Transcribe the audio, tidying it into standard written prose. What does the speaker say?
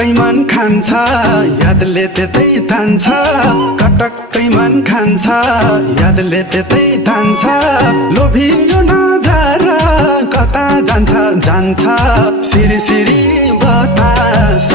कटक्कै मन खान्छ यादले त्यतै तान्छ कटक्कै मन खान्छ यादले त्यतै तान्छ लोभियो नजर कता जान्छ जान्छ सिरी सिरी बतास